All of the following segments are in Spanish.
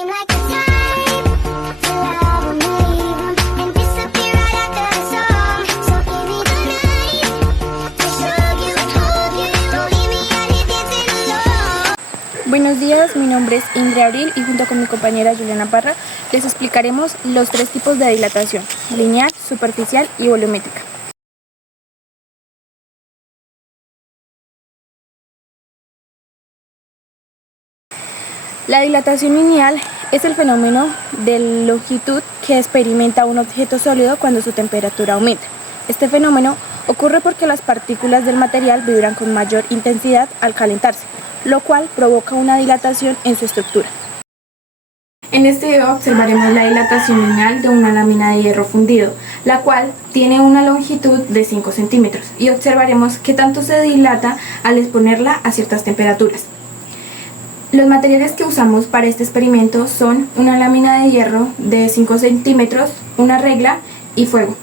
seem like the type to love 'em, leave 'em, and disappear right after the song. So give me the night to show you, hold you, don't leave me out here dancing alone. Buenos días, mi nombre es Indre Abril y junto con mi compañera Juliana Parra les explicaremos los 3 tipos de dilatación: lineal, superficial y volumétrica. La dilatación lineal es el fenómeno de longitud que experimenta un objeto sólido cuando su temperatura aumenta. Este fenómeno ocurre porque las partículas del material vibran con mayor intensidad al calentarse, lo cual provoca una dilatación en su estructura. En este video observaremos la dilatación lineal de una lámina de hierro fundido, la cual tiene una longitud de 5 centímetros, y observaremos qué tanto se dilata al exponerla a ciertas temperaturas. Los materiales que usamos para este experimento son una lámina de hierro de 5 centímetros, una regla y fuego.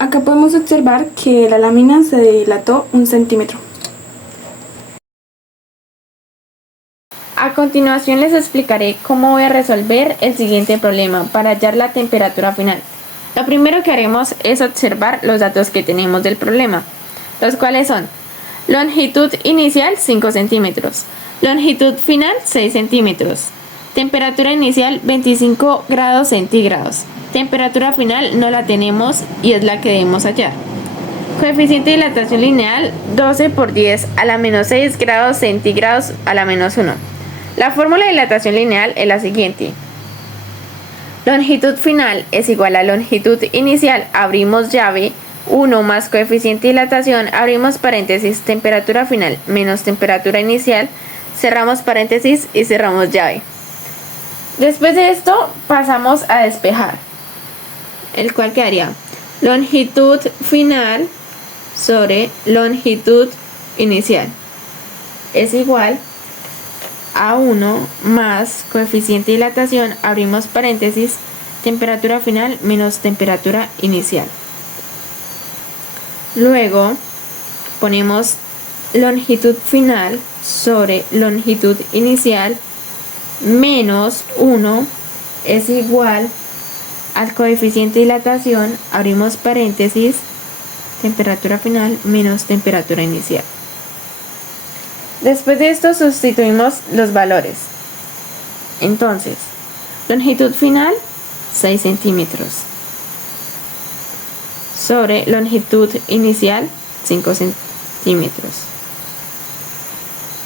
Acá podemos observar que la lámina se dilató 1 centímetro. A continuación les explicaré cómo voy a resolver el siguiente problema para hallar la temperatura final. Lo primero que haremos es observar los datos que tenemos del problema, los cuales son: longitud inicial 5 centímetros, longitud final 6 centímetros, temperatura inicial 25 grados centígrados. Temperatura final no la tenemos y es la que debemos hallar. Coeficiente de dilatación lineal 12 por 10 a la menos 6 grados centígrados a la menos 1. La fórmula de dilatación lineal es la siguiente. Longitud final es igual a longitud inicial, abrimos llave, 1 más coeficiente de dilatación, abrimos paréntesis, temperatura final menos temperatura inicial, cerramos paréntesis y cerramos llave. Después de esto pasamos a despejar, el cual quedaría longitud final sobre longitud inicial es igual a 1 más coeficiente de dilatación, abrimos paréntesis, temperatura final menos temperatura inicial. Luego ponemos longitud final sobre longitud inicial menos 1 es igual al coeficiente de dilatación, abrimos paréntesis, temperatura final menos temperatura inicial. Después de esto sustituimos los valores. Entonces, longitud final 6 centímetros sobre longitud inicial 5 centímetros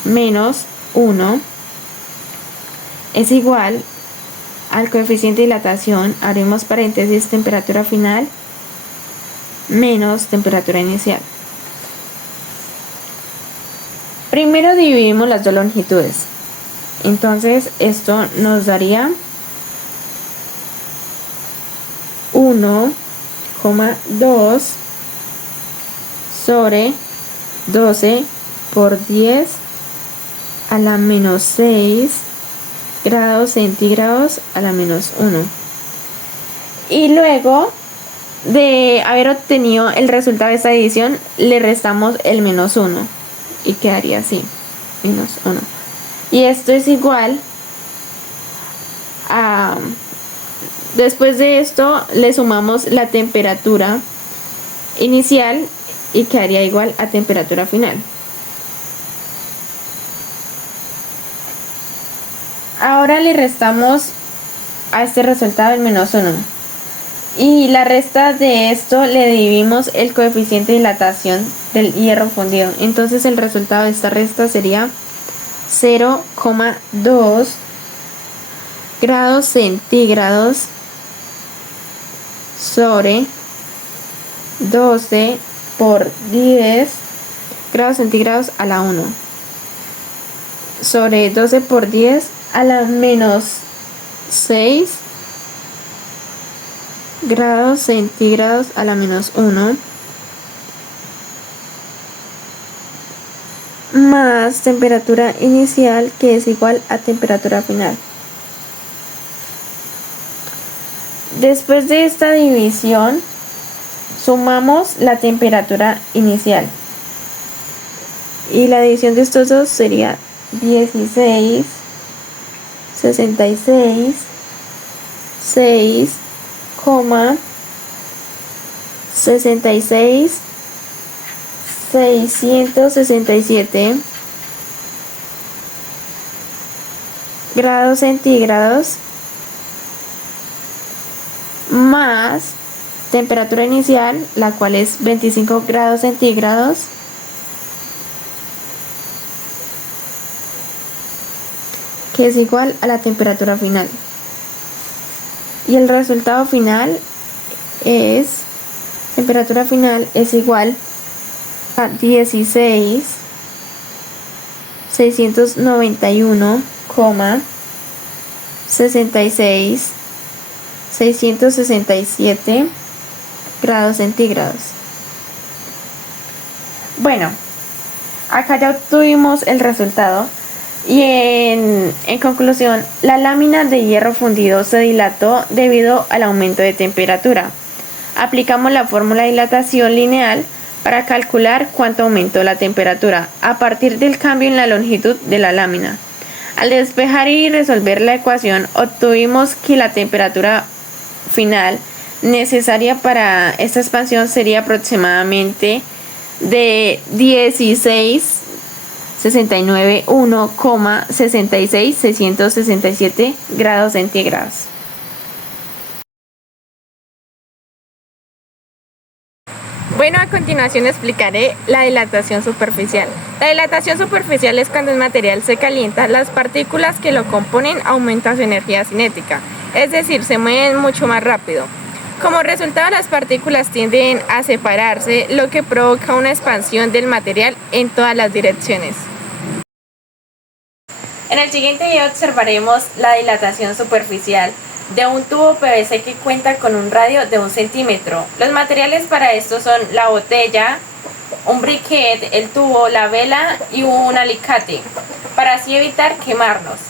menos 1 es igual al coeficiente de dilatación, abrimos paréntesis, temperatura final menos temperatura inicial. Primero dividimos las dos longitudes, entonces esto nos daría 1,2 sobre 12 por 10 a la menos 6 grados centígrados a la menos 1. Y luego de haber obtenido el resultado de esta división, le restamos el menos 1 y quedaría así, menos 1. Y esto es igual a, después de esto le sumamos la temperatura inicial y quedaría igual a temperatura final. Ahora le restamos a este resultado el menos 1. Y la resta de esto le dividimos el coeficiente de dilatación del hierro fundido. Entonces el resultado de esta resta sería 0,2 grados centígrados sobre 12 por 10 grados centígrados a la 1 sobre 12 por 10 a la menos 6 grados centígrados a la menos 1 más temperatura inicial, que es igual a temperatura final. Después de esta división, sumamos la temperatura inicial. Y la división de estos dos sería 16, 66, 6, 66, 667 grados centígrados más temperatura inicial, la cual es 25 grados centígrados, que es igual a la temperatura final. Y el resultado final es, temperatura final es igual a 16, 691,66, 667 grados centígrados. Bueno, acá ya obtuvimos el resultado y en conclusión, la lámina de hierro fundido se dilató debido al aumento de temperatura. Aplicamos la fórmula de dilatación lineal para calcular cuánto aumentó la temperatura a partir del cambio en la longitud de la lámina. Al despejar y resolver la ecuación, obtuvimos que la temperatura final necesaria para esta expansión sería aproximadamente de 16,691,66,667 grados centígrados. Bueno, a continuación explicaré la dilatación superficial. La dilatación superficial es cuando el material se calienta, las partículas que lo componen aumentan su energía cinética, es decir, se mueven mucho más rápido. Como resultado, las partículas tienden a separarse, lo que provoca una expansión del material en todas las direcciones. En el siguiente video observaremos la dilatación superficial de un tubo PVC que cuenta con un radio de 1 centímetro. Los materiales para esto son la botella, un briquet, el tubo, la vela y un alicate, para así evitar quemarnos.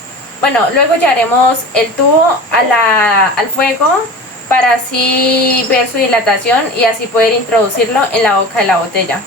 Bueno, luego llevaremos el tubo al fuego para así ver su dilatación y así poder introducirlo en la boca de la botella.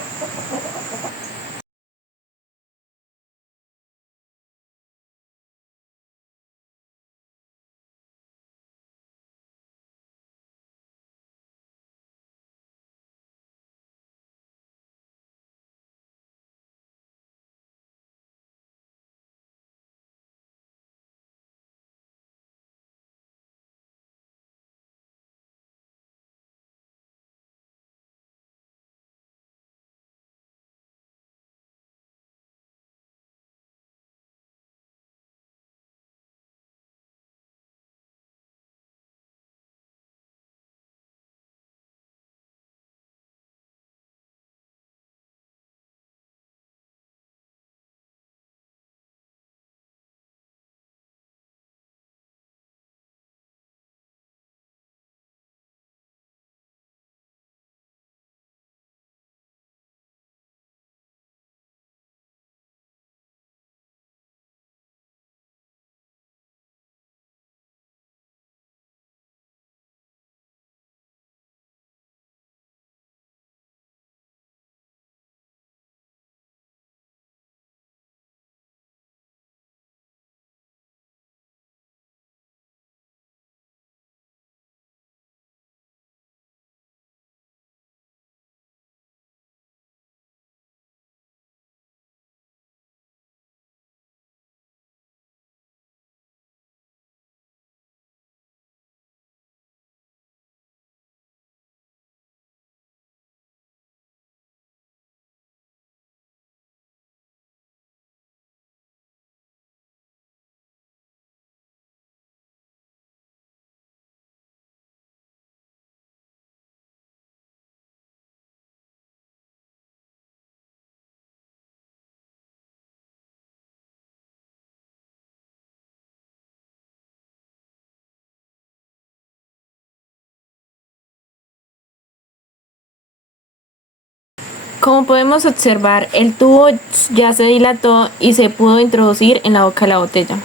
Como podemos observar, el tubo ya se dilató y se pudo introducir en la boca de la botella.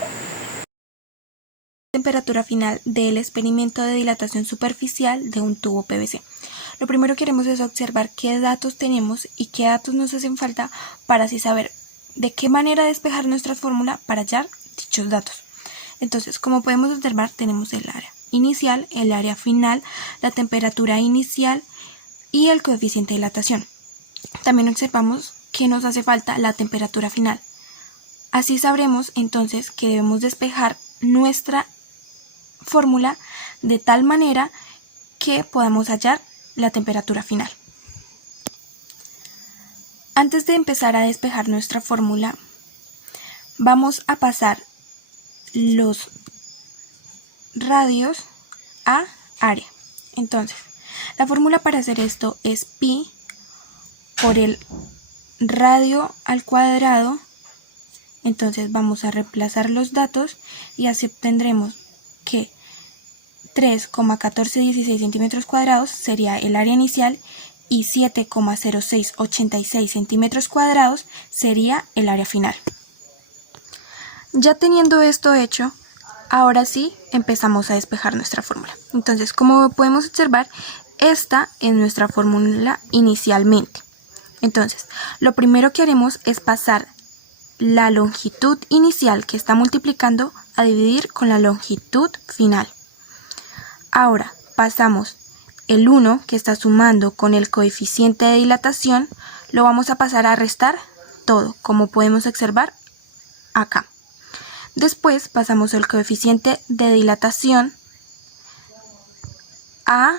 Temperatura final del experimento de dilatación superficial de un tubo PVC. Lo primero que haremos es observar qué datos tenemos y qué datos nos hacen falta para así saber de qué manera despejar nuestra fórmula para hallar dichos datos. Entonces, como podemos observar, tenemos el área inicial, el área final, la temperatura inicial y el coeficiente de dilatación. También observamos que nos hace falta la temperatura final. Así sabremos entonces que debemos despejar nuestra fórmula de tal manera que podamos hallar la temperatura final. Antes de empezar a despejar nuestra fórmula, vamos a pasar los radios a área. Entonces, la fórmula para hacer esto es pi por el radio al cuadrado. Entonces vamos a reemplazar los datos y así obtendremos que 3,1416 centímetros cuadrados sería el área inicial y 7,0686 centímetros cuadrados sería el área final. Ya teniendo esto hecho, ahora sí empezamos a despejar nuestra fórmula. Entonces, como podemos observar, esta es nuestra fórmula inicialmente. Entonces, lo primero que haremos es pasar la longitud inicial que está multiplicando a dividir con la longitud final. Ahora pasamos el 1 que está sumando con el coeficiente de dilatación, lo vamos a pasar a restar todo, como podemos observar acá. Después pasamos el coeficiente de dilatación a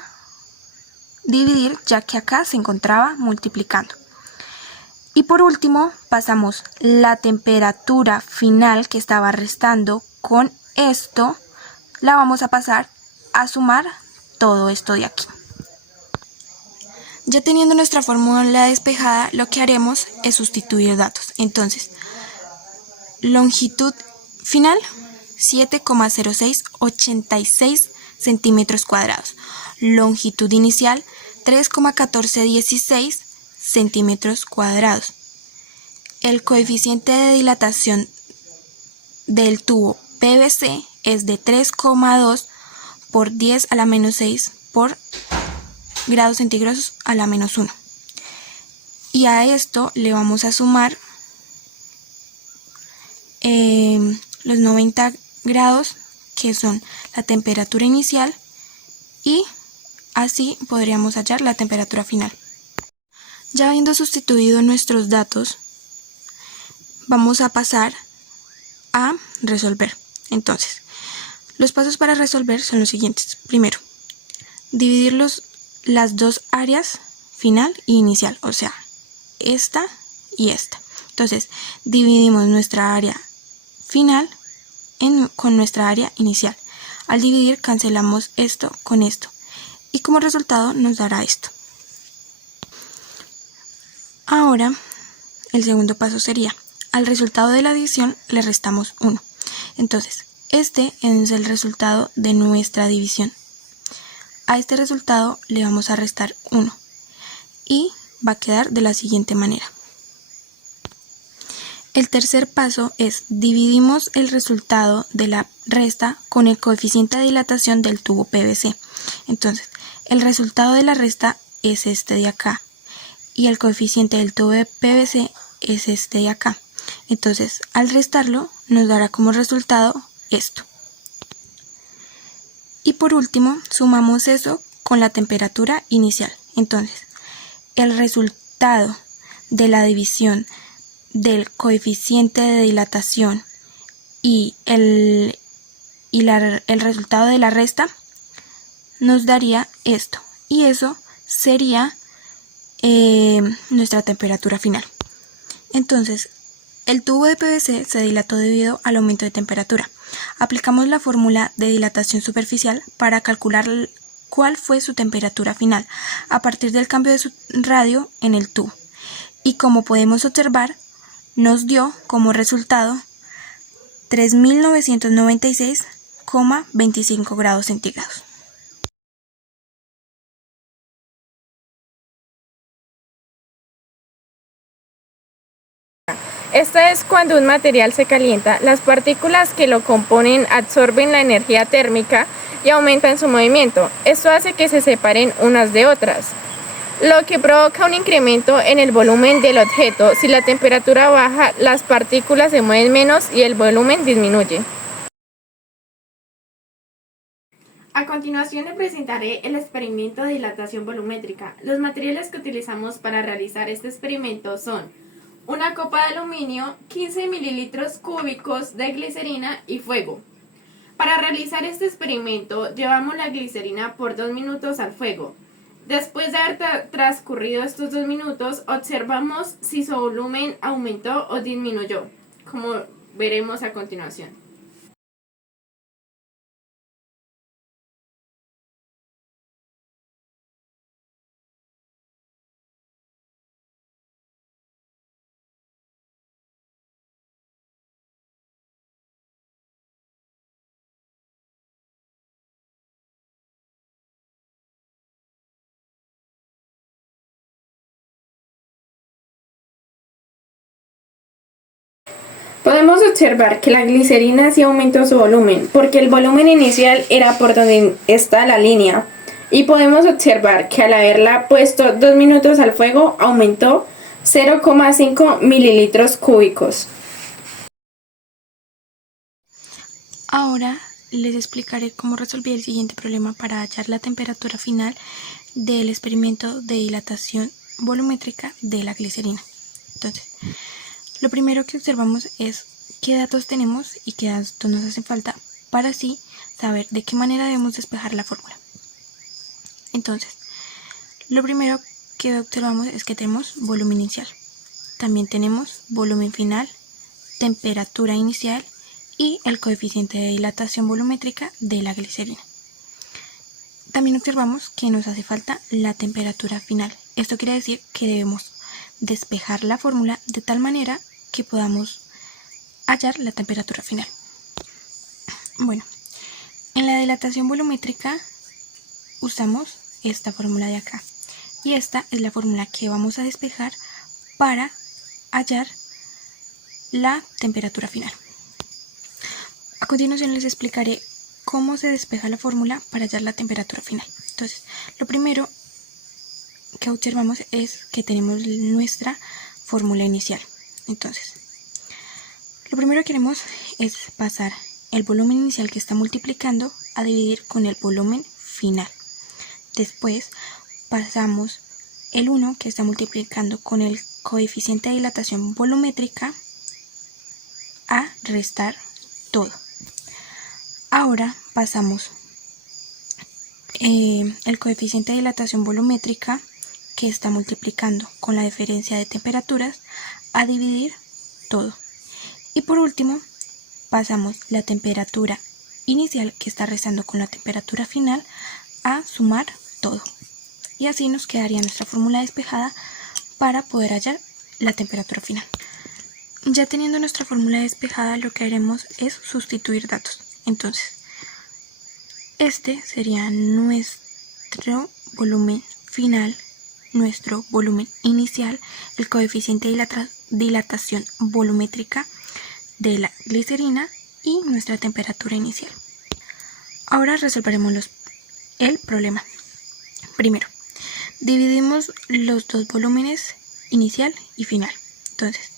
dividir, ya que acá se encontraba multiplicando. Y por último pasamos la temperatura final que estaba restando con esto, la vamos a pasar a sumar todo esto de aquí. Ya teniendo nuestra fórmula despejada, lo que haremos es sustituir datos. Entonces, longitud final 7,0686 centímetros cuadrados. Longitud inicial 3,1416 centímetros cuadrados. El coeficiente de dilatación del tubo PVC es de 3,2 por 10 a la menos 6 por grados centígrados a la menos 1. Y a esto le vamos a sumar los 90 grados que son la temperatura inicial y así podríamos hallar la temperatura final. Ya habiendo sustituido nuestros datos, vamos a pasar a resolver. Entonces, los pasos para resolver son los siguientes. Primero, dividir las dos áreas final y inicial, o sea, esta y esta. Entonces, dividimos nuestra área final con nuestra área inicial. Al dividir, cancelamos esto con esto y como resultado nos dará esto. Ahora, el segundo paso sería, al resultado de la división le restamos 1. Entonces, este es el resultado de nuestra división. A este resultado le vamos a restar 1 y va a quedar de la siguiente manera. El tercer paso es dividimos el resultado de la resta con el coeficiente de dilatación del tubo PVC. Entonces, el resultado de la resta es este de acá y el coeficiente del tubo de PVC es este de acá. Entonces, al restarlo nos dará como resultado esto. Y por último, sumamos eso con la temperatura inicial. Entonces, el resultado de la división del coeficiente de dilatación y el resultado de la resta nos daría esto. Y eso sería nuestra temperatura final. Entonces, el tubo de PVC se dilató debido al aumento de temperatura. Aplicamos la fórmula de dilatación superficial para calcular cuál fue su temperatura final a partir del cambio de su radio en el tubo. Y como podemos observar, nos dio como resultado 3.996,25 grados centígrados. Esta es cuando un material se calienta, las partículas que lo componen absorben la energía térmica y aumentan su movimiento. Esto hace que se separen unas de otras, lo que provoca un incremento en el volumen del objeto. Si la temperatura baja, las partículas se mueven menos y el volumen disminuye. A continuación le presentaré el experimento de dilatación volumétrica. Los materiales que utilizamos para realizar este experimento son una copa de aluminio, 15 mililitros cúbicos de glicerina y fuego. Para realizar este experimento llevamos la glicerina por 2 minutos al fuego. Después de haber transcurrido estos 2 minutos, observamos si su volumen aumentó o disminuyó, como veremos a continuación. Podemos observar que la glicerina sí aumentó su volumen, porque el volumen inicial era por donde está la línea. Y podemos observar que al haberla puesto 2 minutos al fuego, aumentó 0,5 mililitros cúbicos. Ahora les explicaré cómo resolví el siguiente problema para hallar la temperatura final del experimento de dilatación volumétrica de la glicerina. Entonces, lo primero que observamos es qué datos tenemos y qué datos nos hacen falta para así saber de qué manera debemos despejar la fórmula. Entonces, lo primero que observamos es que tenemos volumen inicial. También tenemos volumen final, temperatura inicial y el coeficiente de dilatación volumétrica de la glicerina. También observamos que nos hace falta la temperatura final. Esto quiere decir que debemos despejar la fórmula de tal manera que podamos hallar la temperatura final. Bueno, en la dilatación volumétrica usamos esta fórmula de acá y esta es la fórmula que vamos a despejar para hallar la temperatura final. A continuación les explicaré cómo se despeja la fórmula para hallar la temperatura final. Entonces, lo primero que observamos es que tenemos nuestra fórmula inicial. Entonces, lo primero que queremos es pasar el volumen inicial que está multiplicando a dividir con el volumen final. Después pasamos el 1 que está multiplicando con el coeficiente de dilatación volumétrica a restar todo. Ahora pasamos el coeficiente de dilatación volumétrica que está multiplicando con la diferencia de temperaturas a dividir todo. Y por último pasamos la temperatura inicial que está restando con la temperatura final a sumar todo. Y así nos quedaría nuestra fórmula despejada para poder hallar la temperatura final. Ya teniendo nuestra fórmula despejada, lo que haremos es sustituir datos. Entonces, este sería nuestro volumen final, nuestro volumen inicial, el coeficiente de dilatación volumétrica de la glicerina y nuestra temperatura inicial. Ahora resolveremos el problema. Primero, dividimos los dos volúmenes inicial y final. Entonces,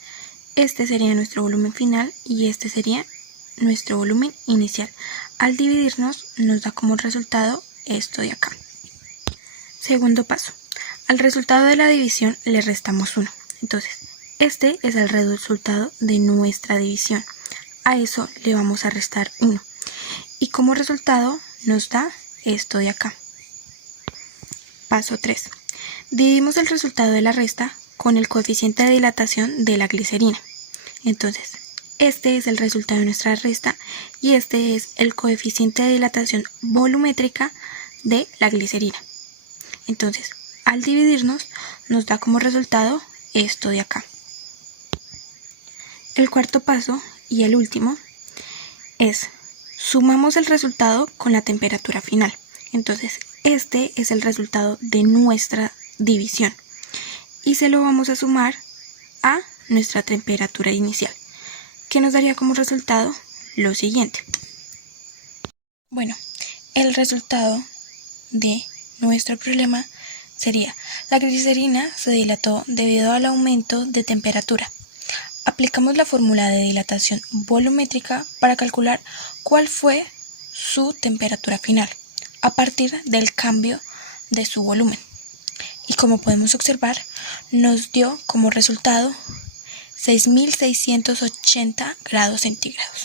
este sería nuestro volumen final y este sería nuestro volumen inicial. Al dividirnos nos da como resultado esto de acá. Segundo paso, al resultado de la división le restamos 1. Entonces, este es el resultado de nuestra división. A eso le vamos a restar 1. Y como resultado nos da esto de acá. Paso 3. Dividimos el resultado de la resta con el coeficiente de dilatación de la glicerina. Entonces, este es el resultado de nuestra resta y este es el coeficiente de dilatación volumétrica de la glicerina. Entonces, al dividirnos nos da como resultado esto de acá. El cuarto paso y el último es sumamos el resultado con la temperatura final. Entonces, este es el resultado de nuestra división y se lo vamos a sumar a nuestra temperatura inicial, que nos daría como resultado lo siguiente. Bueno, el resultado de nuestro problema sería: la glicerina se dilató debido al aumento de temperatura. Aplicamos la fórmula de dilatación volumétrica para calcular cuál fue su temperatura final a partir del cambio de su volumen. Y como podemos observar, nos dio como resultado 6.680 grados centígrados.